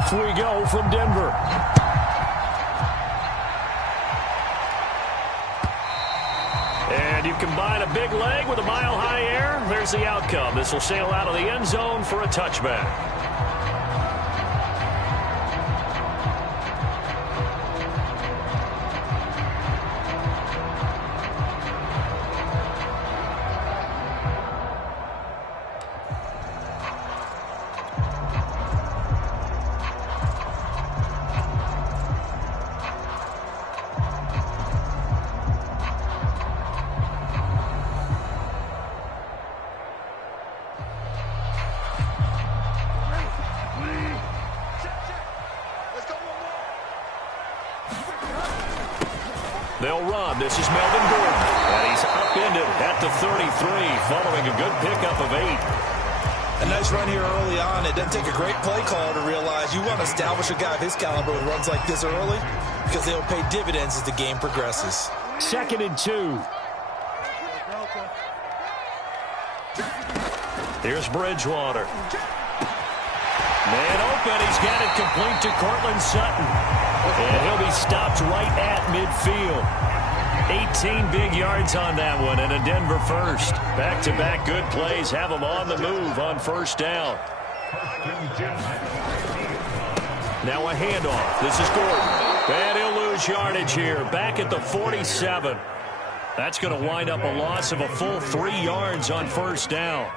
Off we go from Denver. And you combine a big leg with a mile-high air, there's the outcome. This will sail out of the end zone for a touchback. They'll run. This is Melvin Gordon. And he's upended at the 33 following a good pickup of 8. A nice run here early on. It doesn't take a great play caller to realize you want to establish a guy of his caliber with runs like this early because they'll pay dividends as the game progresses. 2nd and 2. Here's Bridgewater. Man open. He's got it complete to Cortland Sutton. And he'll be stopped right at midfield. 18 big yards on that one, and a Denver first. Back-to-back good plays have them on the move on first down. Now a handoff. This is Gordon. And he'll lose yardage here. Back at the 47. That's going to wind up a loss of a full 3 yards on first down.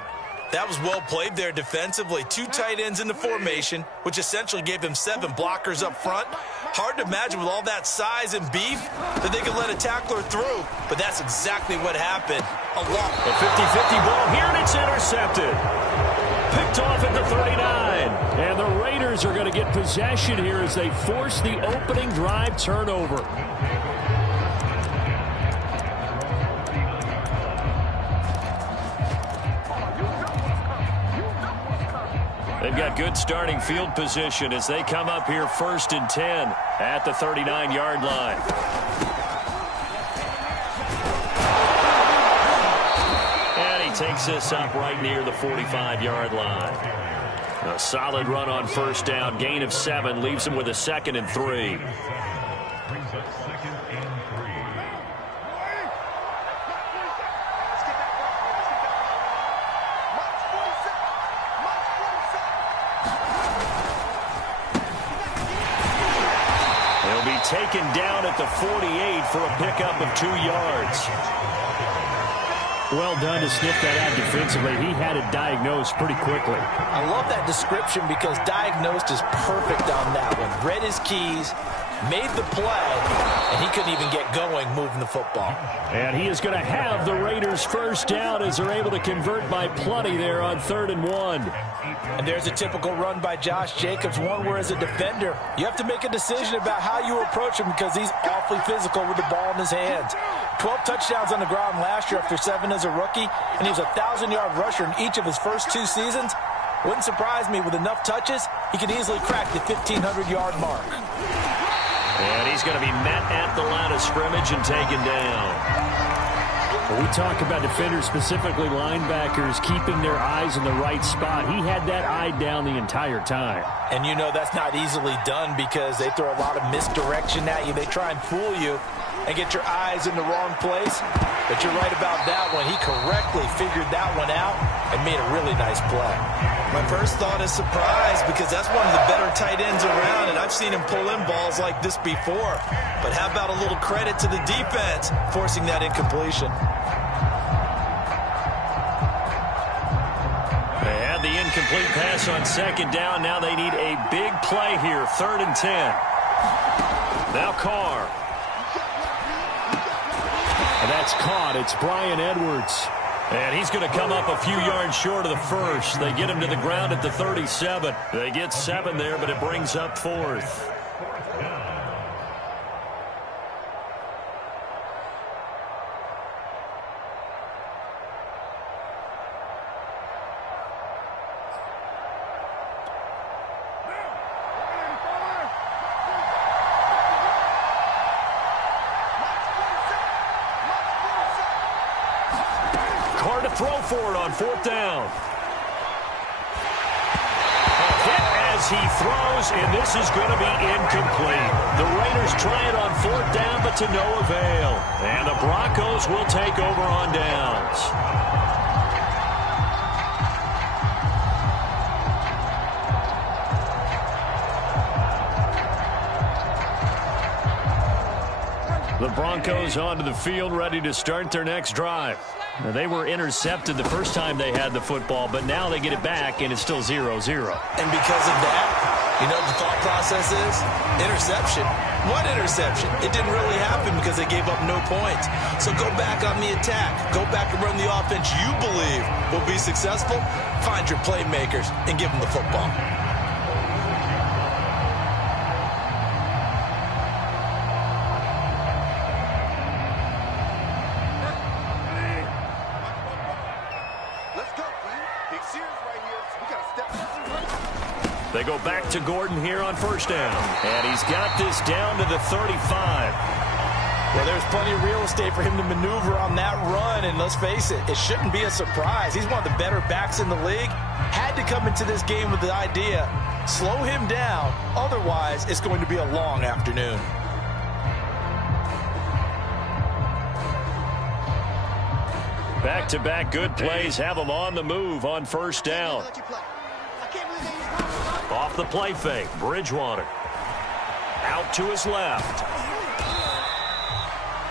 That was well played there defensively. 2 tight ends in the formation, which essentially gave them 7 blockers up front. Hard to imagine with all that size and beef that they could let a tackler through, but that's exactly what happened. A lot. A 50-50 ball here, and it's intercepted. Picked off at the 39. And the Raiders are going to get possession here as they force the opening drive turnover. They've got good starting field position as they come up here 1st and 10 at the 39-yard line. And he takes this up right near the 45-yard line. A solid run on first down. Gain of 7 leaves him with a 2nd and 3. Taken down at the 48 for a pickup of 2 yards. Well done to sniff that out defensively. He had it diagnosed pretty quickly. I love that description because diagnosed is perfect on that one. Read his keys, made the play, and he couldn't even get going moving the football. And he is going to have the Raiders first down as they're able to convert by plenty there on 3rd and 1. And there's a typical run by Josh Jacobs, one where as a defender, you have to make a decision about how you approach him because he's awfully physical with the ball in his hands. 12 touchdowns on the ground last year after 7 as a rookie, and he was a 1,000-yard rusher in each of his first 2 seasons. Wouldn't surprise me with enough touches, he could easily crack the 1,500-yard mark. And he's going to be met at the line of scrimmage and taken down. When we talk about defenders, specifically linebackers, keeping their eyes in the right spot, he had that eye down the entire time. And you know that's not easily done because they throw a lot of misdirection at you. They try and fool you and get your eyes in the wrong place. But you're right about that one. He correctly figured that one out and made a really nice play. My first thought is surprise because that's one of the better tight ends around, and I've seen him pull in balls like this before. But how about a little credit to the defense forcing that incompletion? They had the incomplete pass on 2nd down. Now they need a big play here, 3rd and 10. Now Carr. And that's caught. It's Brian Edwards. And he's going to come up a few yards short of the first. They get him to the ground at the 37. They get 7 there, but it brings up 4th. Throw for it on 4th down. A hit as as he throws, and this is going to be incomplete. The Raiders try it on 4th down, but to no avail. And the Broncos will take over on downs. The Broncos onto the field, ready to start their next drive. Now, they were intercepted the first time they had the football, but now they get it back, and it's still 0-0. And because of that, you know what the thought process is? Interception. What interception? It didn't really happen because they gave up no points. So go back on the attack. Go back and run the offense you believe will be successful. Find your playmakers and give them the football. They go back to Gordon here on 1st down. And he's got this down to the 35. Well, there's plenty of real estate for him to maneuver on that run. And let's face it, it shouldn't be a surprise. He's one of the better backs in the league. Had to come into this game with the idea, slow him down. Otherwise, it's going to be a long afternoon. Back-to-back good plays have him on the move on 1st down. Off the play fake, Bridgewater. Out to his left.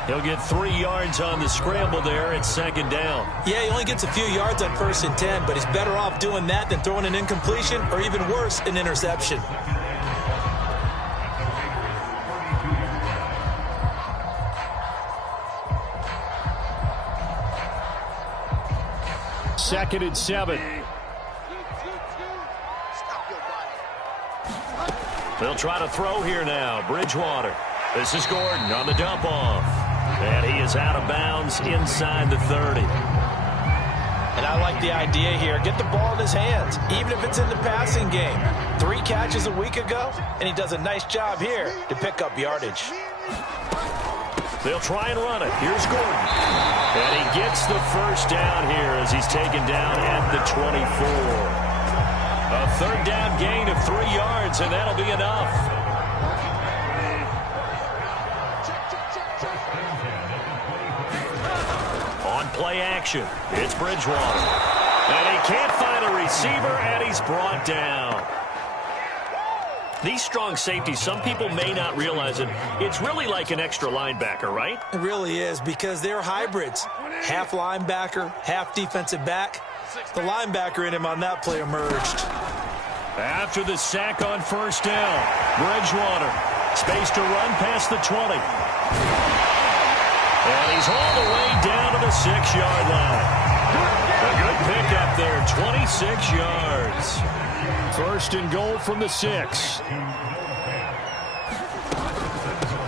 He'll get 3 yards on the scramble there at 2nd down. Yeah, he only gets a few yards on 1st and 10, but he's better off doing that than throwing an incompletion or even worse, an interception. Second and 7. They'll try to throw here now. Bridgewater. This is Gordon on the dump off. And he is out of bounds inside the 30. And I like the idea here. Get the ball in his hands, even if it's in the passing game. 3 catches a week ago, and he does a nice job here to pick up yardage. They'll try and run it. Here's Gordon. And he gets the 1st down here as he's taken down at the 24. A 3rd down gain of 3 yards, and that'll be enough. On play action, it's Bridgewater. And he can't find a receiver, and he's brought down. These strong safeties, some people may not realize it. It's really like an extra linebacker, right? It really is, because they're hybrids. Half linebacker, half defensive back. The linebacker in him on that play emerged. After the sack on 1st down, Bridgewater. Space to run past the 20. And he's all the way down to the 6-yard line. A good pickup there, 26 yards. 1st and goal from the 6.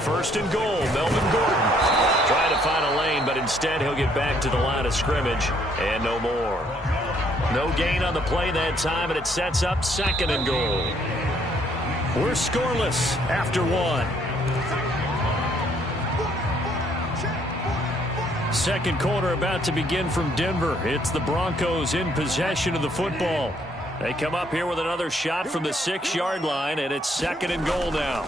1st and goal, Melvin Gordon. Trying to find a lane, but instead he'll get back to the line of scrimmage and no more. No gain on the play that time, and it sets up 2nd and goal. We're scoreless after 1. 2nd quarter about to begin from Denver. It's the Broncos in possession of the football. They come up here with another shot from the 6-yard line, and it's 2nd and goal now.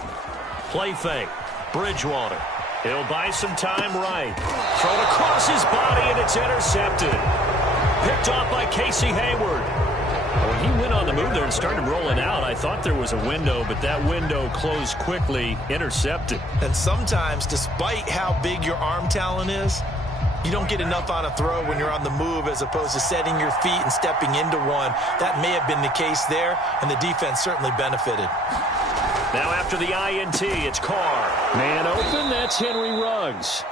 Play fake. Bridgewater. He'll buy some time right. Thrown across his body, and it's intercepted. Picked off by Casey Hayward. When he went on the move there and started rolling out, I thought there was a window, but that window closed quickly, intercepted. And sometimes, despite how big your arm talent is, you don't get enough on a throw when you're on the move as opposed to setting your feet and stepping into one. That may have been the case there, and the defense certainly benefited. Now after the INT, it's Carr. Man open, that's Henry Ruggs.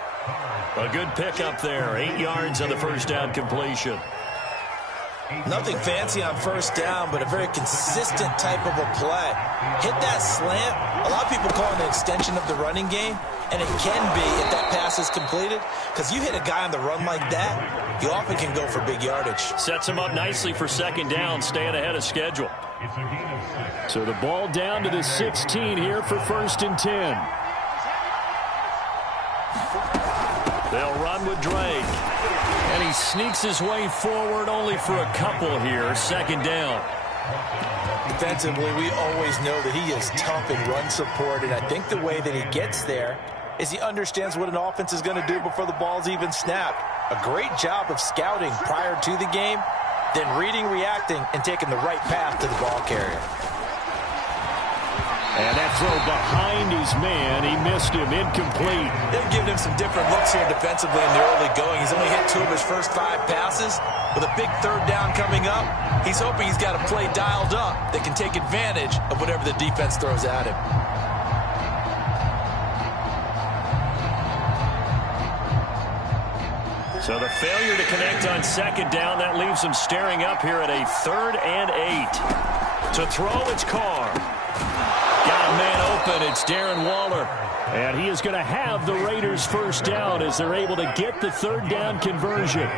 A good pickup there, 8 yards on the 1st down completion. Nothing fancy on 1st down, but a very consistent type of a play. Hit that slant. A lot of people call it an extension of the running game, and it can be if that pass is completed, because you hit a guy on the run like that, you often can go for big yardage. Sets him up nicely for 2nd down, staying ahead of schedule. So the ball down to the 16 here for 1st and 10. They'll run with Drake. And he sneaks his way forward only for a couple here. 2nd down. Defensively, we always know that he is tough in run support, and I think the way that he gets there is he understands what an offense is going to do before the ball's even snapped. A great job of scouting prior to the game, then reading, reacting, and taking the right path to the ball carrier. And that throw behind his man, he missed him, incomplete. They've given him some different looks here defensively in the early going. He's only hit 2 of his first 5 passes. With a big 3rd down coming up, he's hoping he's got a play dialed up that can take advantage of whatever the defense throws at him. So the failure to connect on 2nd down, that leaves him staring up here at a 3rd and 8. To throw, it's Carr. Got a man open. It's Darren Waller. And he is going to have the Raiders first down as they're able to get the 3rd down conversion.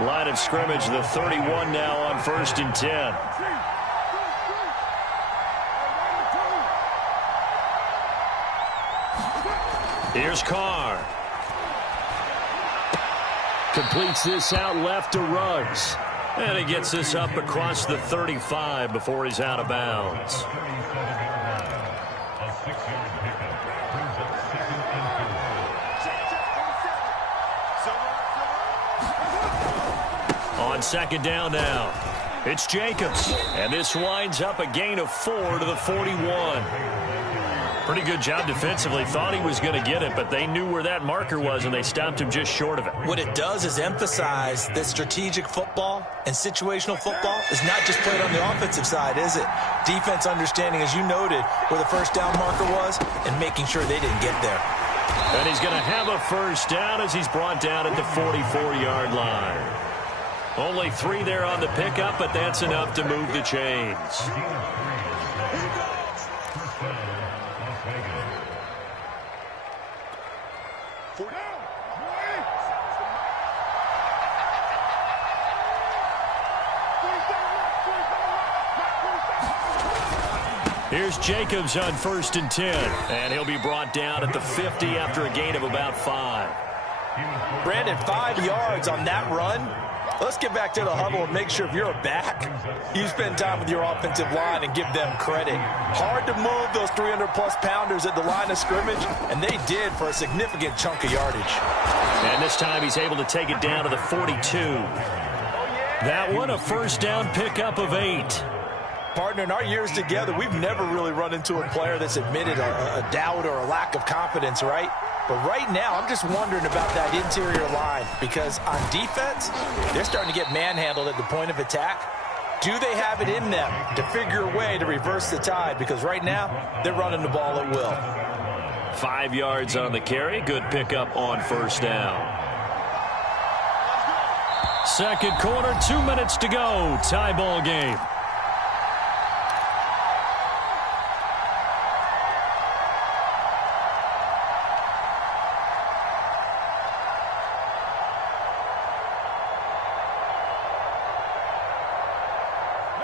Line of scrimmage, the 31 now on 1st and 10. Here's Carr. Completes this out left to Ruggs. And he gets this up across the 35 before he's out of bounds. On 2nd down now, it's Jacobs. And this winds up a gain of 4 to the 41. Pretty good job defensively. Thought he was going to get it, but they knew where that marker was, and they stopped him just short of it. What it does is emphasize that strategic football and situational football is not just played on the offensive side, is it? Defense understanding, as you noted, where the first down marker was and making sure they didn't get there. And he's going to have a first down as he's brought down at the 44-yard line. Only 3 there on the pickup, but that's enough to move the chains. Here's Jacobs on 1st and 10. And he'll be brought down at the 50 after a gain of about 5. Brandon, 5 yards on that run. Let's get back to the huddle and make sure if you're a back, you spend time with your offensive line and give them credit. Hard to move those 300-plus pounders at the line of scrimmage, and they did for a significant chunk of yardage. And this time he's able to take it down to the 42. That one a first down pickup of 8. Partner, in our years together, we've never really run into a player that's admitted a doubt or a lack of confidence, right? But right now, I'm just wondering about that interior line because on defense, they're starting to get manhandled at the point of attack. Do they have it in them to figure a way to reverse the tide? Because right now, they're running the ball at will. 5 yards on the carry. Good pickup on first down. 2nd quarter, 2 minutes to go. Tie ball game.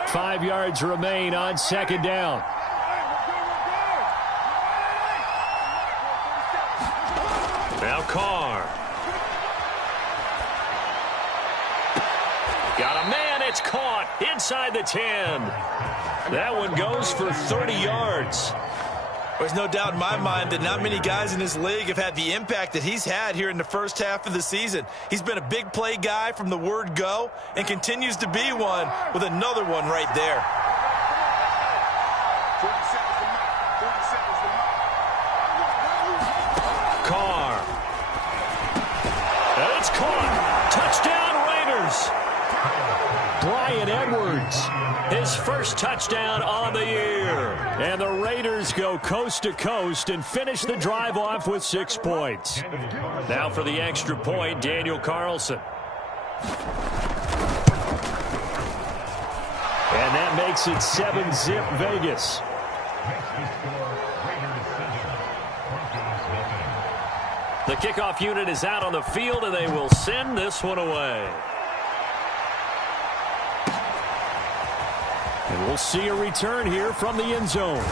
Five yards remain on 2nd down. Now Carr. Got a man. It's caught inside the 10. That one goes for 30 yards. There's no doubt in my mind that not many guys in this league have had the impact that he's had here in the first half of the season. He's been a big play guy from the word go and continues to be one with another one right there. Carr. And it's caught. Touchdown Raiders. Bryan Edwards, his first touchdown on the year. And the Raiders go coast to coast and finish the drive off with 6 points. Now for the extra point, Daniel Carlson. And that makes it 7-zip Vegas. The kickoff unit is out on the field, and they will send this one away. And we'll see a return here from the end zone.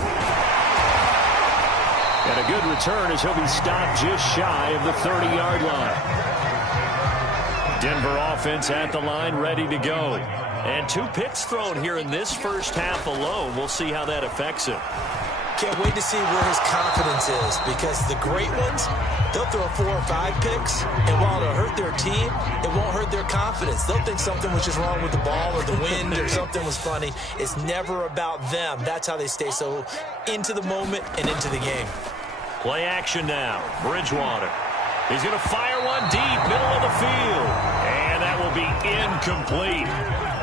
And a good return as he'll be stopped just shy of the 30-yard line. Denver offense at the line, ready to go. And 2 picks thrown here in this first half alone. We'll see how that affects him. Can't wait to see where his confidence is, because the great ones, they'll throw 4 or 5 picks, and while it'll hurt their team, it won't hurt their confidence. They'll think something was just wrong with the ball or the wind or something was funny. It's never about them. That's how they stay so into the moment and into the game. Play action now. Bridgewater. He's going to fire one deep, middle of the field. And that will be incomplete.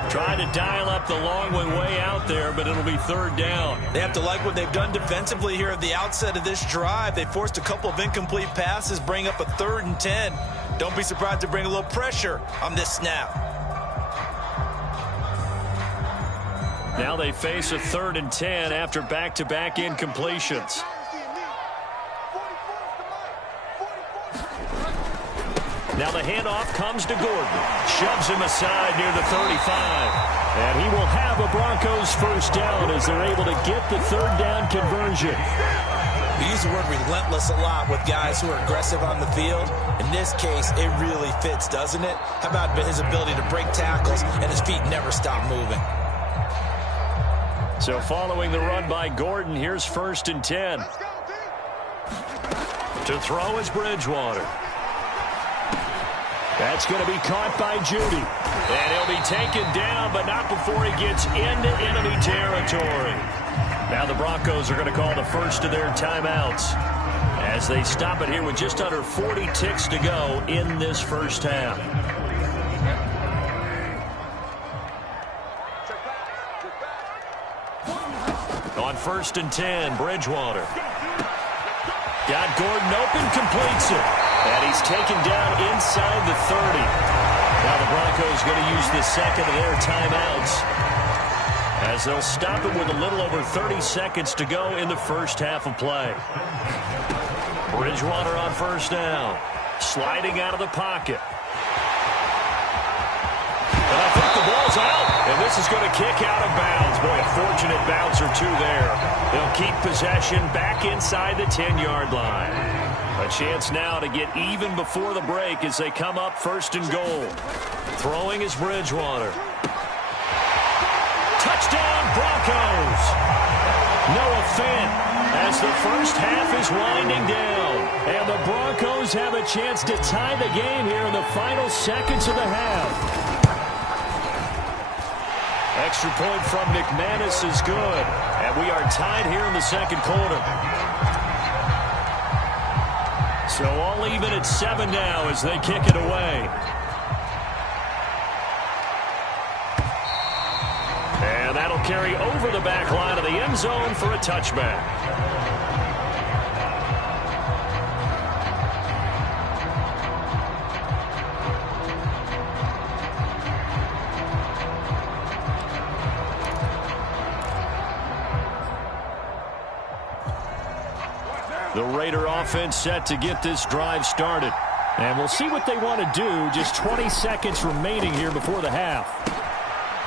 Trying to dial up the long one way out there, but it'll be 3rd down. They have to like what they've done defensively here at the outset of this drive. They forced a couple of incomplete passes, bring up a 3rd and 10. Don't be surprised to bring a little pressure on this snap. Now they face a 3rd and 10 after back-to-back incompletions. Now the handoff comes to Gordon. Shoves him aside near the 35. And he will have a Broncos first down as they're able to get the 3rd down conversion. We use the word relentless a lot with guys who are aggressive on the field. In this case, it really fits, doesn't it? How about his ability to break tackles and his feet never stop moving? So following the run by Gordon, here's 1st and 10. To throw is Bridgewater. That's going to be caught by Judy. And he'll be taken down, but not before he gets into enemy territory. Now the Broncos are going to call the first of their timeouts as they stop it here with just under 40 ticks to go in this first half. On 1st and 10, Bridgewater. Got Gordon open, completes it. And he's taken down inside the 30. Now the Broncos going to use the second of their timeouts as they'll stop it with a little over 30 seconds to go in the first half of play. Bridgewater on 1st down. Sliding out of the pocket. And I think the ball's out. And this is going to kick out of bounds. Boy, a fortunate bounce or 2 there. They'll keep possession back inside the 10-yard line. A chance now to get even before the break as they come up 1st and goal. Throwing is Bridgewater. Touchdown, Broncos! Noah Fant as the first half is winding down. And the Broncos have a chance to tie the game here in the final seconds of the half. Extra point from McManus is good. And we are tied here in the second quarter. So all even at 7 now as they kick it away. And that'll carry over the back line of the end zone for a touchback. The Raider offense set to get this drive started. And we'll see what they want to do. Just 20 seconds remaining here before the half.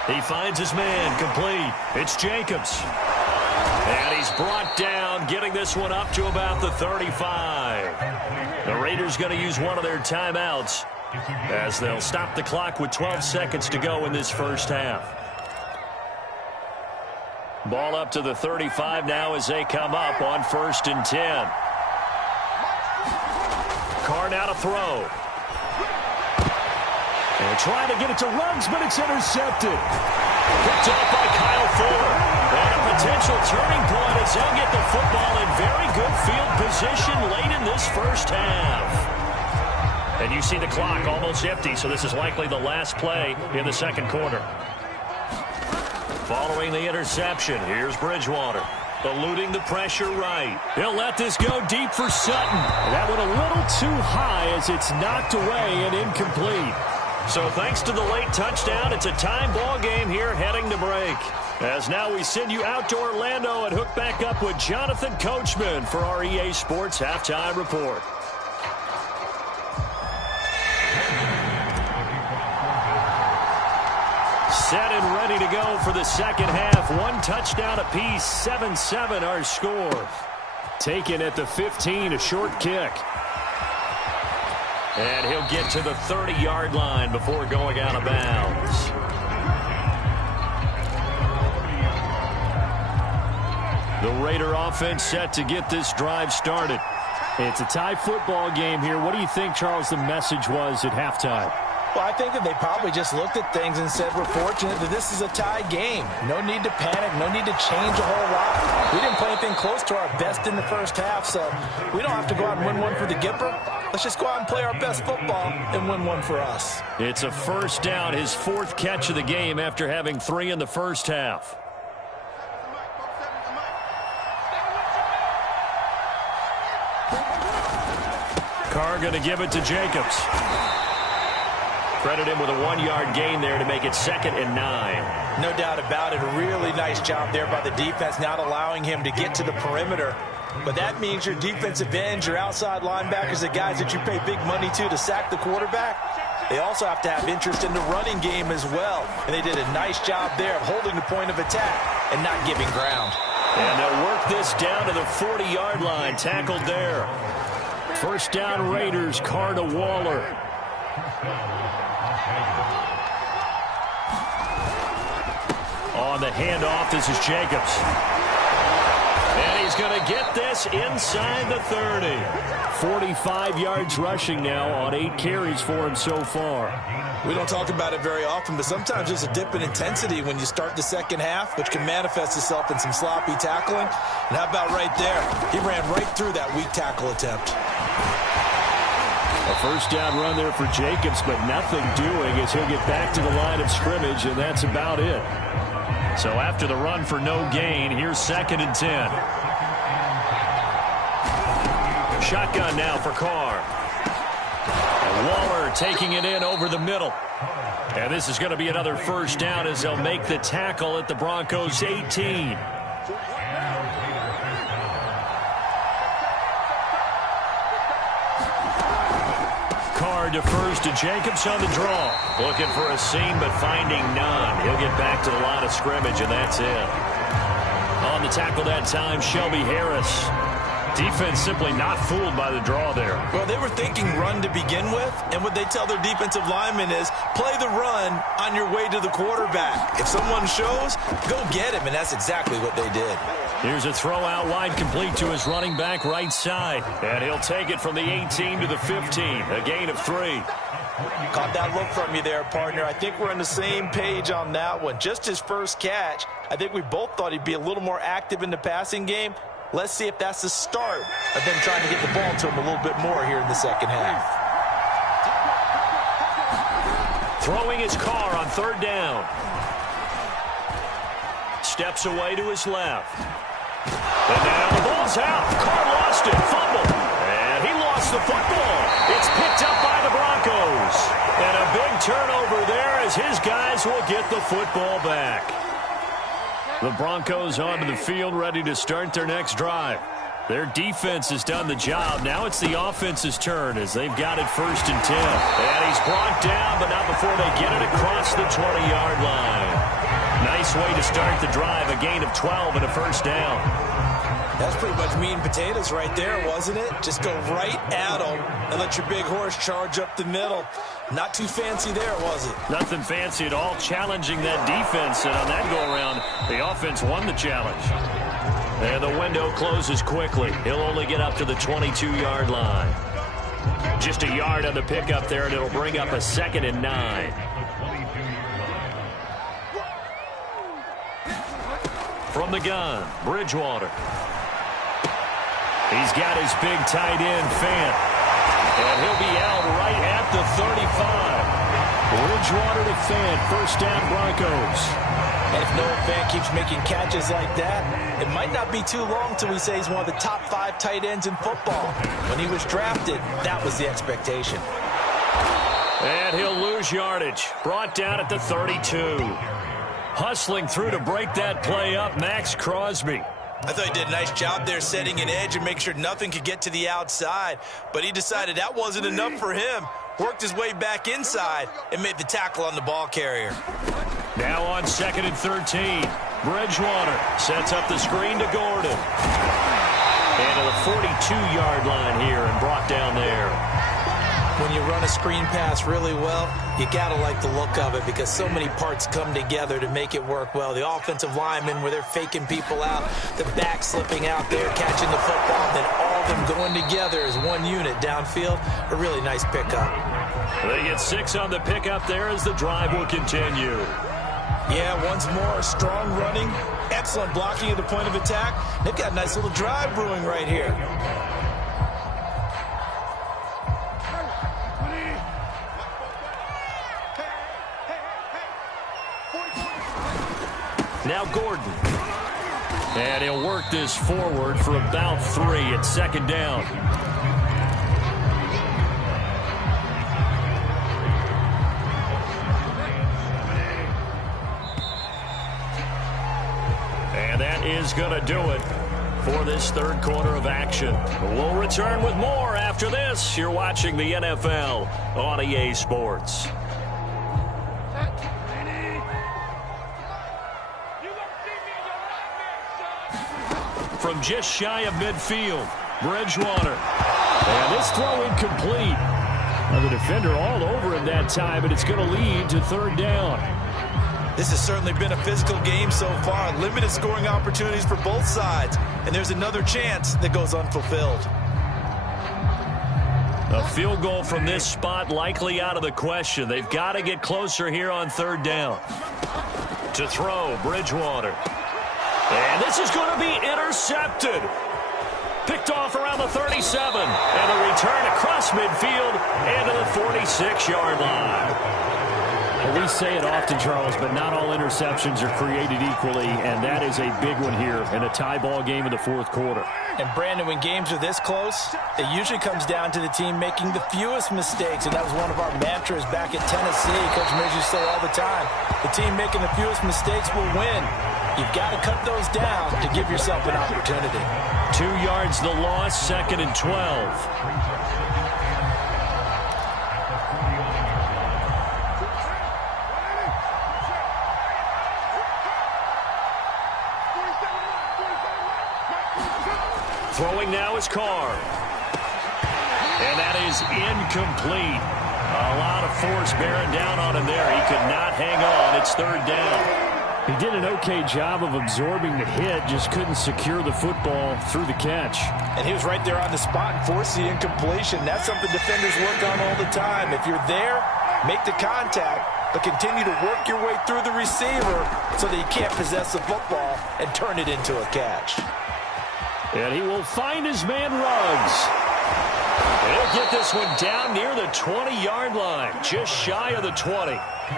He finds his man complete. It's Jacobs. And he's brought down, getting this one up to about the 35. The Raiders going to use one of their timeouts as they'll stop the clock with 12 seconds to go in this first half. Ball up to the 35 now as they come up on 1st and 10. Carr now to throw. And trying to get it to Ruggs, but it's intercepted. Picked off by Kyle Fuller. And a potential turning point as they'll get the football in very good field position late in this first half. And you see the clock almost empty, so this is likely the last play in the second quarter. Following the interception, here's Bridgewater. Eluding the pressure right. He'll let this go deep for Sutton. That one a little too high as it's knocked away and incomplete. So thanks to the late touchdown, it's a time ball game here heading to break. As now we send you out to Orlando and hook back up with Jonathan Coachman for our EA Sports Halftime Report. Set and ready to go for the second half. One touchdown apiece, 7-7 our score. Taken at the 15, a short kick. And he'll get to the 30-yard line before going out of bounds. The Raider offense set to get this drive started. It's a tie football game here. What do you think, Charles, the message was at halftime? Well, I think that they probably just looked at things and said, we're fortunate that this is a tie game. No need to panic. No need to change a whole lot. We didn't play anything close to our best in the first half, so we don't have to go out and win one for the Gipper. Let's just go out and play our best football and win one for us. It's a first down, his fourth catch of the game after having 3 in the first half. Carr going to give it to Jacobs. Credit him with a 1-yard gain there to make it 2nd and 9. No doubt about it. A really nice job there by the defense, not allowing him to get to the perimeter. But that means your defensive ends, your outside linebackers, the guys that you pay big money to sack the quarterback, they also have to have interest in the running game as well. And they did a nice job there of holding the point of attack and not giving ground. And they'll work this down to the 40-yard line. Tackled there. First down Raiders, Carr to Waller. On the handoff, this is Jacobs. And he's going to get this inside the 30. 45 yards rushing now on 8 carries for him so far. We don't talk about it very often, but sometimes there's a dip in intensity when you start the second half, which can manifest itself in some sloppy tackling. And how about right there? He ran right through that weak tackle attempt. A first down run there for Jacobs, but nothing doing as he'll get back to the line of scrimmage, and that's about it. So after the run for no gain, here's 2nd and 10. Shotgun now for Carr. And Waller taking it in over the middle. And this is going to be another first down as they'll make the tackle at the Broncos' 18. Carr defers to Jacobs on the draw. Looking for a seam, but finding none. He'll get back to the line of scrimmage, and that's it. On the tackle that time, Shelby Harris. Defense simply not fooled by the draw there. Well, they were thinking run to begin with, and what they tell their defensive linemen is play the run on your way to the quarterback. If someone shows, go get him, and that's exactly what they did. Here's a throw out wide complete to his running back right side. And he'll take it from the 18 to the 15, a gain of 3. Caught that look from you there, partner. I think we're on the same page on that one. Just his first catch. I think we both thought he'd be a little more active in the passing game. Let's see if that's the start of them trying to get the ball to him a little bit more here in the second half. Throwing his Carr on 3rd down. Steps away to his left. And now the ball's out. Carr lost it. Fumble. And he lost the football. It's picked up by the Broncos. And a big turnover there as his guys will get the football back. The Broncos onto the field ready to start their next drive. Their defense has done the job. Now it's the offense's turn as they've got it 1st and 10. And he's brought down, but not before they get it across the 20-yard line. Nice way to start the drive, a gain of 12 and a first down. That's pretty much meat and potatoes right there, wasn't it? Just go right at them and let your big horse charge up the middle. Not too fancy there, was it? Nothing fancy at all, challenging that defense. And on that go-around, the offense won the challenge. And the window closes quickly. He'll only get up to the 22-yard line. Just a yard on the pickup there, and it'll bring up a 2nd and 9. From the gun, Bridgewater. He's got his big tight end, Fant. And he'll be out right at the 35. Bridgewater to Fant, first down Broncos. And if Noah Fant keeps making catches like that, it might not be too long till we say he's one of the top 5 tight ends in football. When he was drafted, that was the expectation. And he'll lose yardage. Brought down at the 32. Hustling through to break that play up, Max Crosby. I thought he did a nice job there setting an edge and making sure nothing could get to the outside. But he decided that wasn't enough for him. Worked his way back inside and made the tackle on the ball carrier. Now on 2nd and 13. Bridgewater sets up the screen to Gordon. And to the 42-yard line here and brought down there. When you run a screen pass really well, you got to like the look of it because so many parts come together to make it work well. The offensive linemen, where they're faking people out, the back slipping out there, catching the football, then all of them going together as one unit downfield. A really nice pickup. They get 6 on the pickup there as the drive will continue. Yeah, once more, strong running, excellent blocking at the point of attack. They've got a nice little drive brewing right here. Now Gordon. And he'll work this forward for about 3 at second down. And that is going to do it for this third quarter of action. We'll return with more after this. You're watching the NFL on EA Sports. From just shy of midfield, Bridgewater. And this throw incomplete. Now the defender all over him that time, and it's going to lead to third down. This has certainly been a physical game so far. Limited scoring opportunities for both sides. And there's another chance that goes unfulfilled. A field goal from this spot likely out of the question. They've got to get closer here on third down. To throw, Bridgewater. And this is going to be intercepted. Picked off around the 37. And a return across midfield into the 46-yard line. Well, we say it often, Charles, but not all interceptions are created equally, and that is a big one here in a tie ball game in the fourth quarter. And, Brandon, when games are this close, it usually comes down to the team making the fewest mistakes, and that was one of our mantras back at Tennessee. Coach Midge used to say all the time, the team making the fewest mistakes will win. You've got to cut those down to give yourself an opportunity. 2 yards the loss, 2nd and 12. Throwing now is Carr. And that is incomplete. A lot of force bearing down on him there. He could not hang on. It's third down. He did an okay job of absorbing the hit, just couldn't secure the football through the catch. And he was right there on the spot and forced the incompletion. That's something defenders work on all the time. If you're there, make the contact, but continue to work your way through the receiver so that you can't possess the football and turn it into a catch. And he will find his man Ruggs. He'll get this one down near the 20-yard line, just shy of the 20.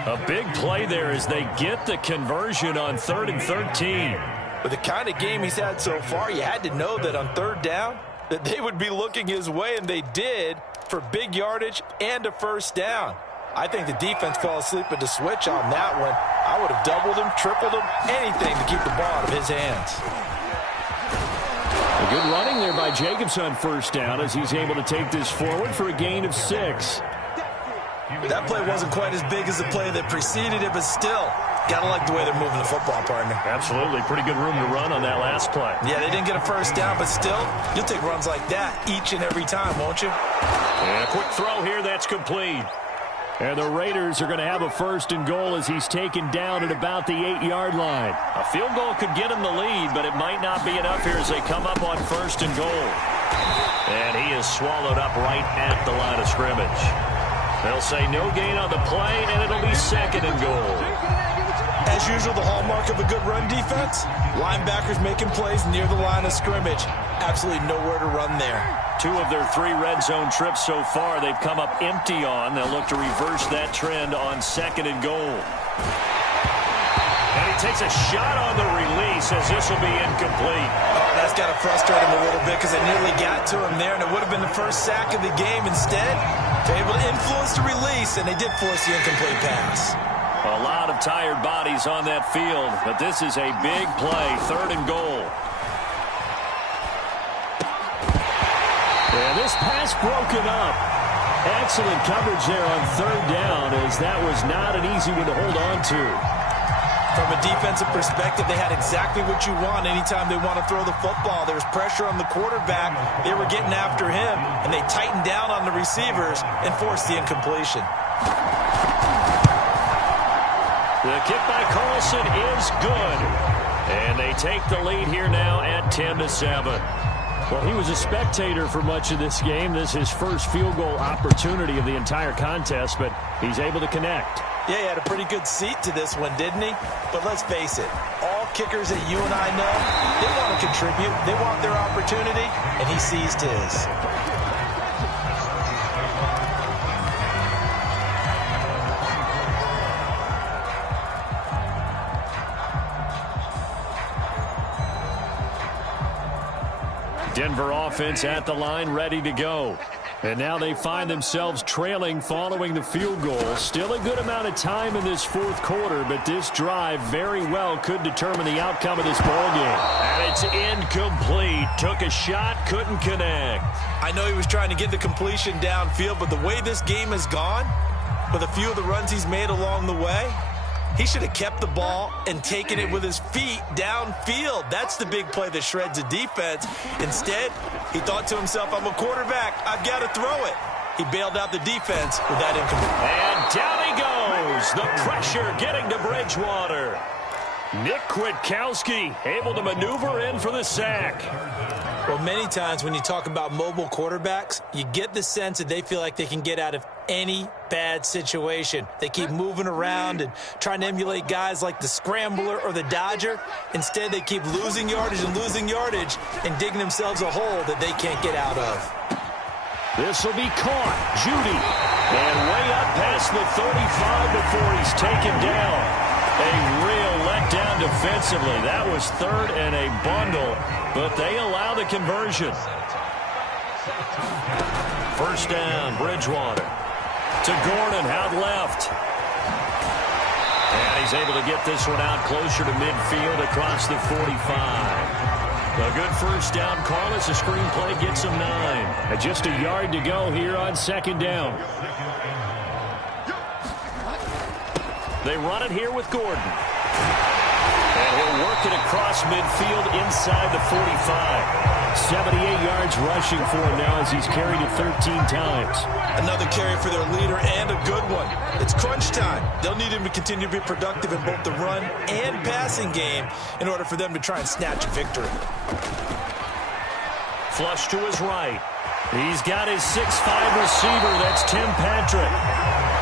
A big play there as they get the conversion on 3rd and 13. With the kind of game he's had so far, you had to know that on third down that they would be looking his way, and they did, for big yardage and a first down. I think the defense fell asleep at the switch on that one. I would have doubled him, tripled him, anything to keep the ball out of his hands. A good running there by Jacobs on first down as he's able to take this forward for a gain of 6. That play wasn't quite as big as the play that preceded it, but still, got to like the way they're moving the football, partner. Absolutely. Pretty good room to run on that last play. Yeah, they didn't get a first down, but still, you'll take runs like that each and every time, won't you? And a quick throw here, that's complete. And the Raiders are going to have a 1st and goal as he's taken down at about the 8-yard line. A field goal could get him the lead, but it might not be enough here as they come up on 1st and goal. And he is swallowed up right at the line of scrimmage. They'll say no gain on the play, and it'll be 2nd and goal. As usual, the hallmark of a good run defense, linebackers making plays near the line of scrimmage. Absolutely nowhere to run there. 2 of their 3 red zone trips so far they've come up empty on. They'll look to reverse that trend on 2nd and goal. And he takes a shot on the release as this will be incomplete. Oh, that's got to frustrate him a little bit because they nearly got to him there, and it would have been the first sack of the game. Instead, they're able to influence the release, and they did force the incomplete pass. A lot of tired bodies on that field, but this is a big play, 3rd and goal. And this pass broken up. Excellent coverage there on 3rd down as that was not an easy one to hold on to. From a defensive perspective, they had exactly what you want anytime they want to throw the football. There was pressure on the quarterback. They were getting after him, and they tightened down on the receivers and forced the incompletion. The kick by Carlson is good. And they take the lead here now at 10-7. Well, he was a spectator for much of this game. This is his first field goal opportunity of the entire contest, but he's able to connect. Yeah, he had a pretty good seat to this one, didn't he? But let's face it, all kickers that you and I know, they want to contribute. They want their opportunity, and he seized his. Denver offense at the line, ready to go. And now they find themselves trailing following the field goal. Still a good amount of time in this fourth quarter, but this drive very well could determine the outcome of this ball game. And it's incomplete. Took a shot, couldn't connect. I know he was trying to get the completion downfield, but the way this game has gone, with a few of the runs he's made along the way, he should have kept the ball and taken it with his feet downfield. That's the big play that shreds a defense. Instead, he thought to himself, I'm a quarterback. I've got to throw it. He bailed out the defense with that incomplete. And down he goes. The pressure getting to Bridgewater. Nick Kwiatkowski able to maneuver in for the sack. Well, many times when you talk about mobile quarterbacks, you get the sense that they feel like they can get out of any bad situation. They keep moving around and trying to emulate guys like the Scrambler or the Dodger. Instead, they keep losing yardage and digging themselves a hole that they can't get out of. This will be caught. Judy. And way up past the 35 before he's taken down. A real letdown defensively. That was third and a bundle, but they allow the conversion. First down, Bridgewater. To Gordon, out left. And he's able to get this one out closer to midfield across the 45. A good first down. Carlos, a screenplay gets him 9. And just a yard to go here on second down. They run it here with Gordon. And he'll work it across midfield inside the 45. 78 yards rushing for him now as he's carried it 13 times. Another carry for their leader and a good one. It's crunch time. They'll need him to continue to be productive in both the run and passing game in order for them to try and snatch a victory. Flush to his right. He's got his 6'5 receiver. That's Tim Patrick.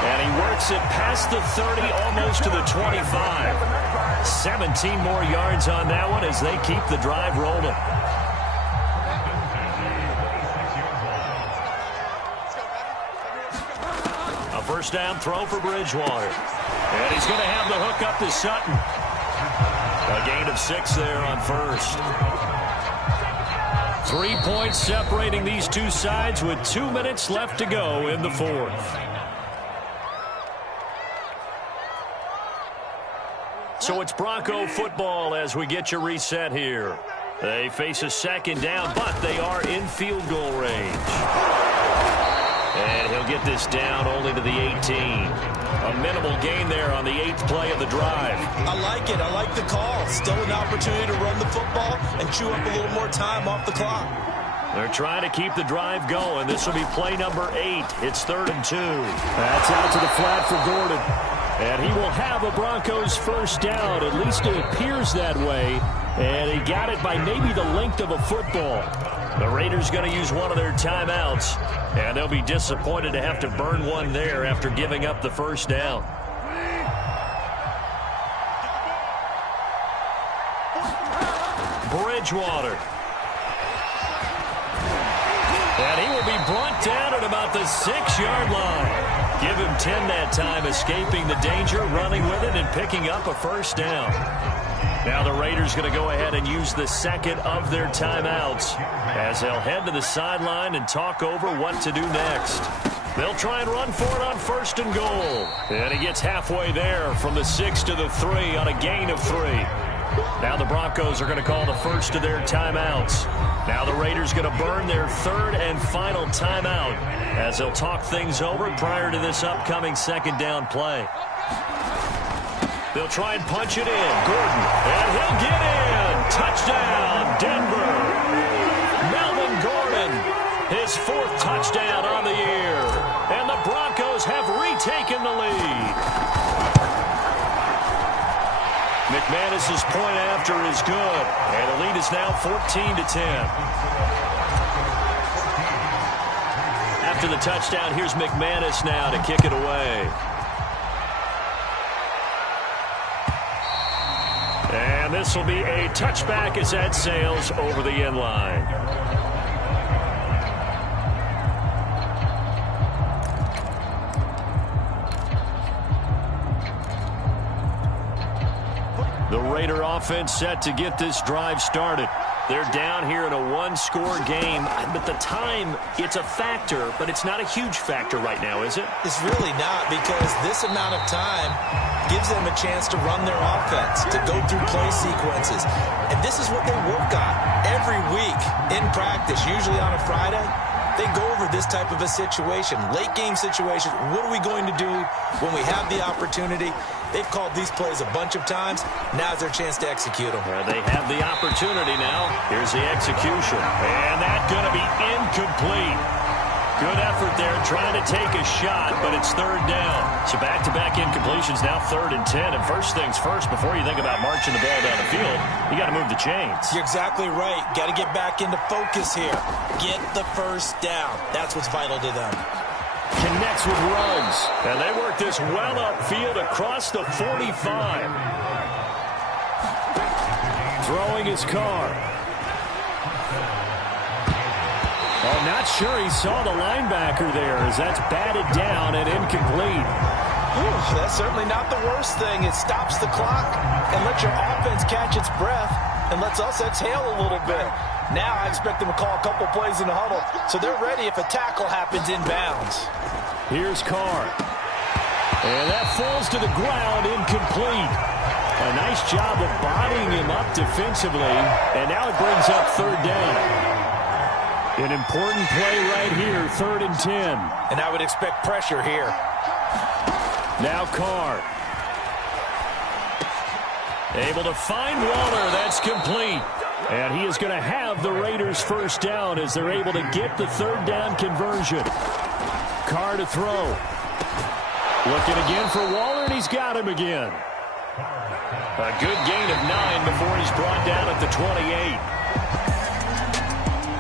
And he works it past the 30, almost to the 25. 17 more yards on that one as they keep the drive rolling. A first down throw for Bridgewater. And he's going to have the hook up to Sutton. A gain of 6 there on first. 3 points separating these two sides with 2 minutes left to go in the fourth. So it's Bronco football as we get you reset here. They face a second down, but they are in field goal range. And he'll get this down only to the 18. A minimal gain there on the 8th play of the drive. I like it. I like the call. Still an opportunity to run the football and chew up a little more time off the clock. They're trying to keep the drive going. This will be play number 8. It's 3rd and 2. That's out to the flat for Gordon. And he will have a Broncos first down. At least it appears that way. And he got it by maybe the length of a football. The Raiders going to use one of their timeouts. And they'll be disappointed to have to burn one there after giving up the first down. Bridgewater. And he will be brought down at about the 6-yard line. Give him 10 that time, escaping the danger, running with it, and picking up a first down. Now the Raiders going to go ahead and use the second of their timeouts as they'll head to the sideline and talk over what to do next. They'll try and run for it on 1st and goal. And he gets halfway there from the 6 to the 3 on a gain of 3. Now the Broncos are going to call the first of their timeouts. Now the Raiders going to burn their 3rd and final timeout as they'll talk things over prior to this upcoming second down play. They'll try and punch it in. Gordon, and he'll get in. Touchdown, Denver. Melvin Gordon, his 4th touchdown on the year. And the Broncos have retaken the lead. McManus's point after is good, and the lead is now 14-10. After the touchdown, here's McManus now to kick it away. And this will be a touchback as that sails over the end line. The Raider offense set to get this drive started. They're down here in a one-score game, but the time, it's a factor, but it's not a huge factor right now, is it? It's really not, because this amount of time gives them a chance to run their offense, to go through play sequences. And this is what they work on every week in practice, usually on a Friday. They go over this type of a situation, late game situation. What are we going to do when we have the opportunity? They've called these plays a bunch of times. Now's their chance to execute them. They have the opportunity now. Here's the execution. And that's going to be incomplete. Good effort there trying to take a shot, but it's 3rd down. So back-to-back incompletions, now 3rd and 10. And first things first, before you think about marching the ball down the field, you got to move the chains. You're exactly right. Got to get back into focus here. Get the first down. That's what's vital to them. Connects with Ruggs. And they work this well upfield across the 45. Throwing his car. Oh, not sure he saw the linebacker there as that's batted down and incomplete. Ooh, that's certainly not the worst thing. It stops the clock and lets your offense catch its breath and lets us exhale a little bit. Now I expect them to call a couple plays in the huddle, so they're ready if a tackle happens inbounds. Here's Carr. And that falls to the ground, incomplete. A nice job of bodying him up defensively, and now it brings up 3rd down. An important play right here, 3rd and 10. And I would expect pressure here. Now Carr. Able to find Waller. That's complete. And he is going to have the Raiders' first down as they're able to get the 3rd down conversion. Carr to throw. Looking again for Waller, and he's got him again. A good gain of 9 before he's brought down at the 28.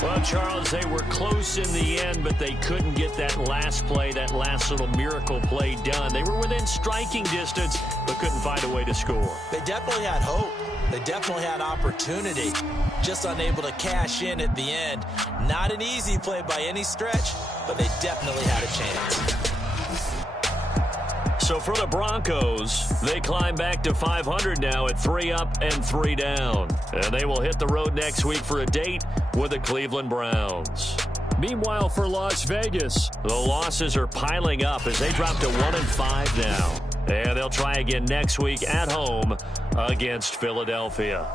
Well, Charles, they were close in the end, but they couldn't get that last play, that last little miracle play done. They were within striking distance, but couldn't find a way to score. They definitely had hope. They definitely had opportunity. Just unable to cash in at the end. Not an easy play by any stretch, but they definitely had a chance. So for the Broncos, they climb back to 500 now at 3 up and 3 down. And they will hit the road next week for a date with the Cleveland Browns. Meanwhile, for Las Vegas, the losses are piling up as they drop to 1-5 now. And they'll try again next week at home against Philadelphia.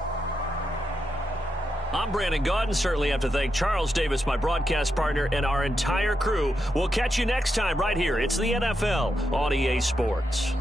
I'm Brandon Gaudin. Certainly have to thank Charles Davis, my broadcast partner, and our entire crew. We'll catch you next time right here. It's the NFL on EA Sports.